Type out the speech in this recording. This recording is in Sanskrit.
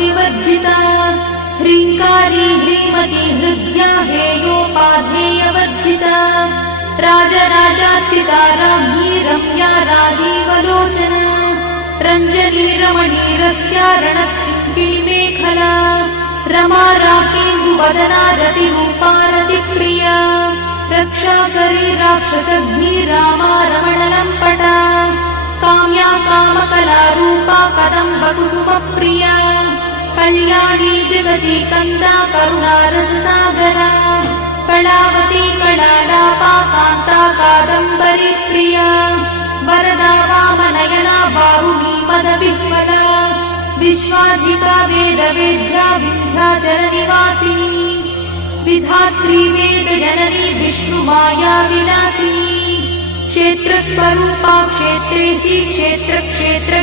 विवर्जिता ह्रीङ्कारी ह्रीमती हृद्या हेयोपाधेयवर्जिता राजराजार्चिता राज्ञी रम्या राजीवलोचना रञ्जनी रमणीरस्या रणकिङ्किणीमेखला रमा राकेन्दुवदना रतिरूपा रतिप्रिया रक्षाकरी राक्षसघ्नी रामा रमणलम्पटा काम्या कामकलारूपा कदम्बकुसुमप्रिया कल्याणी जगती कन्दा करुणारससागरा कलावती कलालापा कान्ता कादम्बरी प्रिया वरदा वामनयना बाहुली मदविह्वला विश्वाधिका वेदवेद्या विन्ध्याचलनिवासिनी विधात्री वेदजननी विष्णुमाया विलासिनी क्षेत्रस्वरूपा क्षेत्रेशी क्षेत्रक्षेत्र